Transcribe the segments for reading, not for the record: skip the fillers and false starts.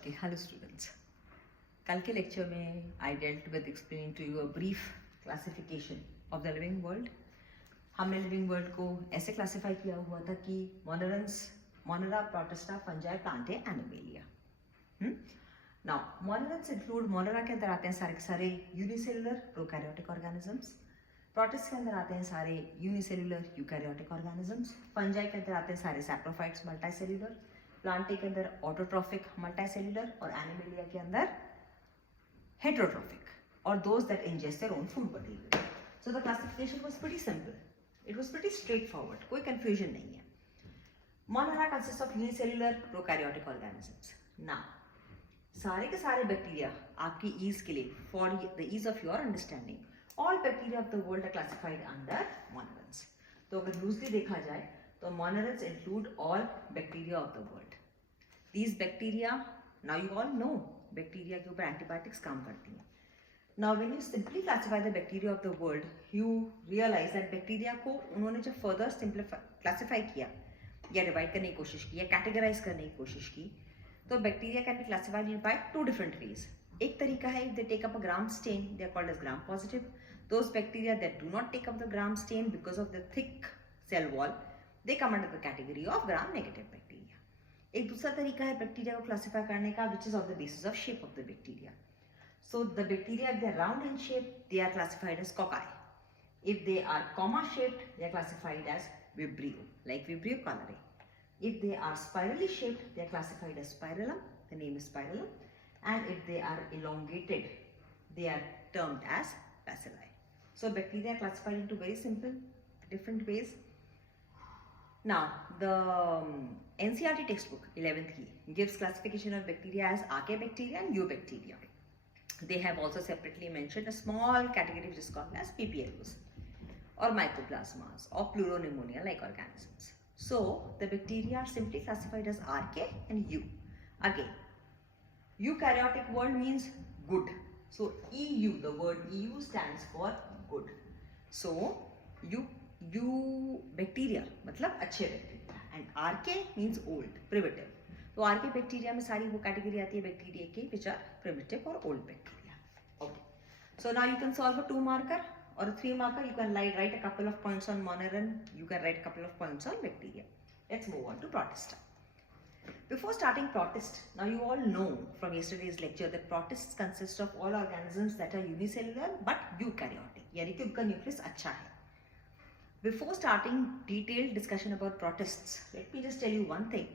Okay, hello students. कल के lecture में I dealt with explaining to you a brief classification of the living world. हमने living world को ऐसे classify किया हुआ था कि Monera, Protista, fungi, plantae, animalia. Now Monerans include Monera के अंदर आते हैं सारे के सारे unicellular prokaryotic organisms. Protist के अंदर आते हैं सारे unicellular eukaryotic organisms. Fungi के अंदर आते हैं सारे saprophytes multicellular. प्लांटे के अंदर ऑटोट्रॉफिक मल्टीसेल्युलर और एनिमेलिया के अंदर हेटेरोट्रॉफिक और those that ingest their own food material. So the classification was pretty simple. It was pretty straightforward. कोई कंफ्यूजन नहीं है. Monera consist of unicellular prokaryotic organisms. Now सारे के सारे बैक्टीरिया आपकी ईज के लिए, for the ease of your understanding, all bacteria of the world are classified under monerans. तो अगर लूजली देखा जाए तो monerans include all bacteria of the world. These bacteria, now you all know, bacteria के ऊपर antibiotics काम करती हैं. Now when you simply classify the bacteria of the world, you realize that bacteria को उन्होंने जब further classify किया या divide करने की कोशिश की या categorize करने की कोशिश की, तो bacteria can be classified by two different ways. एक तरीका है, if they take up a gram stain, they are called as gram positive. Those bacteria that do not take up the gram stain because of the thick cell wall, they come under the category of gram negative bacteria. एक दूसरा तरीका है bacteria को classify करने का, which is on the basis of shape of the bacteria. So the bacteria, if they are round in shape, they are classified as cocci. If they are comma shaped, they are classified as vibrio, like Vibrio cholerae. If they are spirally shaped, they are classified as spirillum. The name is spirillum. And if they are elongated, they are termed as bacilli. So bacteria are classified into very simple, different ways. Now, the NCERT textbook, 11th key, gives classification of bacteria as archaebacteria and eubacteria. They have also separately mentioned a small category which is called as PPLOs or mycoplasmas or pleuropneumonia-like organisms. So, the bacteria are simply classified as archaea and eu. Again, eukaryotic word means good. So, EU, the word EU stands for good. So, bacteria मतलब अच्छे bacteria and archae means old, primitive. तो archae bacteria में सारी वो category आती है bacteria की which are primitive और old bacteria. Okay, so now you can solve a 2 marker or a 3 marker. You can write a couple of points on Moneran. You can write a couple of points on bacteria. Let's move on to Protista. Before starting Protist, now you all know from yesterday's lecture that Protists consist of all organisms that are unicellular but eukaryotic, यानी कि उनका nucleus अच्छा है. Before starting detailed discussion about protists, let me just tell you one thing.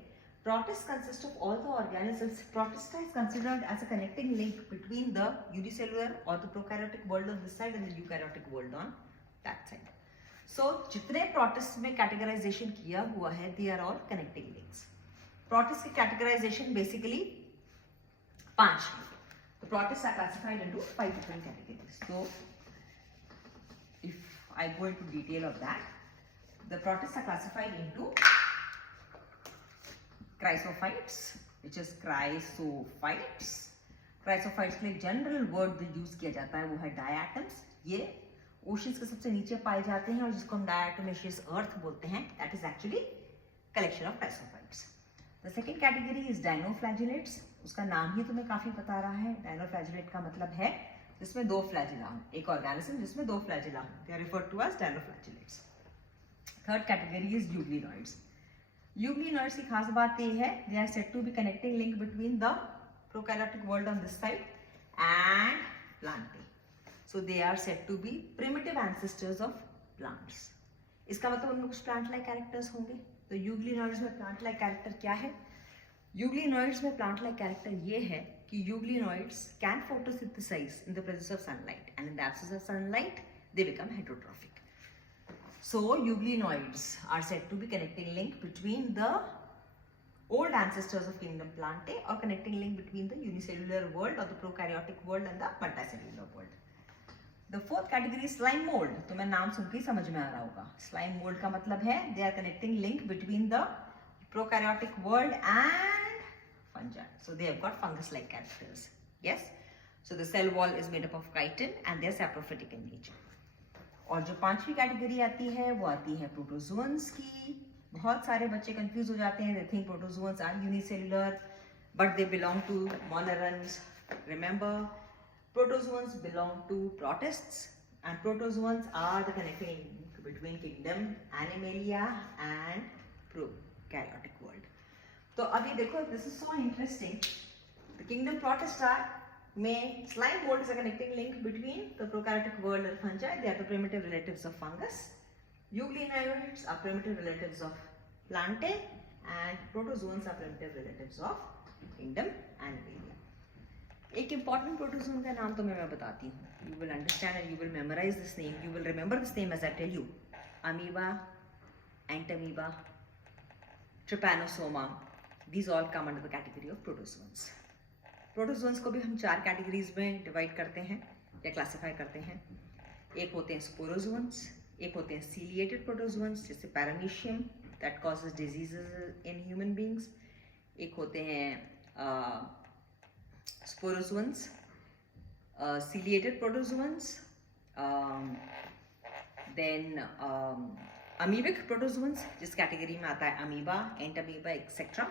Protists consist of all the organisms. Protista is considered as a connecting link between the unicellular or the prokaryotic world on this side and the eukaryotic world on that side. So, जितने protists में categorization किया हुआ है, they are all connecting links. Protists की categorization basically 5 है. The protists are classified into 5 different categories. So, if I go into detail of that, the protists are classified into chrysophytes, which is chrysophytes. Chrysophytes में general word जो use किया जाता है वो है diatoms. ये oceans के सबसे नीचे पाए जाते हैं और जिसको हम डायटोमेशियस अर्थ बोलते हैं. That is actually collection of chrysophytes. The second category is dinoflagellates. उसका नाम ही तुम्हें काफी बता रहा है. डायनोफ्लैजिलेट का मतलब है जिसमें 2 फ्लैजिला हो, एक ऑर्गेनिज्म जिसमें 2 फ्लैजिला हो. They are referred to as dinoflagellates. Third category is euglenoids. Euglenoids की खास बात ये है, they are said to be connecting link between the prokaryotic world on this side and plantae. So they are said to be primitive ancestors of plants. इसका मतलब उनमें कुछ plant like characters होंगे. तो यूग्लिनॉइड्स में प्लांट लाइक कैरेक्टर क्या है? Euglenoids में प्लांट लाइक कैरेक्टर ये है कि euglenoids can photosynthesize in the presence of sunlight, and in the absence of sunlight they become heterotrophic. So euglenoids are said to be connecting link between the old ancestors of kingdom Plantae or connecting link between the unicellular world or the prokaryotic world and the multicellular world. The fourth category is slime mold. तुम्हें नाम सुन के समझ में आ रहा होगा. Slime mold का मतलब है they are connecting link between the prokaryotic world and fungi. So they have got fungus-like characters. Yes. So the cell wall is made up of chitin and they are saprophytic in nature. और जो 5वीं category आती है वो आती है protozoans की. बहुत सारे बच्चे कंफ्यूज हो जाते हैं. They think protozoans are unicellular. but they belong to monerans. Remember, protozoans belong to protists, and protozoans are the connecting link between kingdom Animalia and prokaryotic world. So अभी देखो, this is so interesting. The kingdom Protista may slime mold is a connecting link between the prokaryotic world and fungi. They are the primitive relatives of fungus. Euglenoids are primitive relatives of plantae, and protozoans are primitive relatives of kingdom Animalia. एक important protozoan का नाम तो मैं बताती हूँ. You will understand and you will memorize this name. You will remember this name as I tell you. Amoeba, Entamoeba, Trypanosoma. These all come under the category of protozoans. Protozoans को भी हम 4 categories में divide करते हैं या classify करते हैं. एक होते हैं स्पोरोजोन्स, एक होते हैं सीलिएटेड प्रोटोजोन्स जैसे paramecium that causes diseases in human beings. एक होते हैं sporozoans, ciliated protozoans, then amoebic protozoans जिस कैटेगरी में आता है अमीबा, एंटामीबा एक्सेट्रा.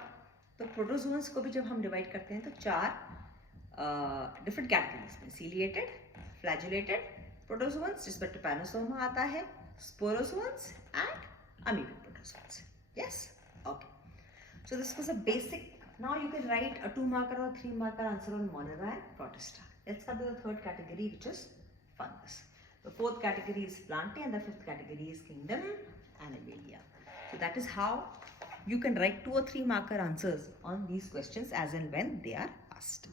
तो प्रोटोजोन्स को भी जब हम डिवाइड करते हैं तो 4 डिफरेंट कैटेगरीज में, सीलिएटेड, फ्लैजुलेटेड प्रोटोजोन्स जिसमें ट्रिपैनोसोमा आता है, sporozoans and amoebic protozoans. Yes, okay. So this was a basic. Now you can write a 2 marker or 3 marker answer on Monera and Protista. Let's come to the third category, which is fungus. The fourth category is plantae and the fifth category is kingdom Animalia. So that is how you can write 2 or 3 marker answers on these questions as and when they are asked.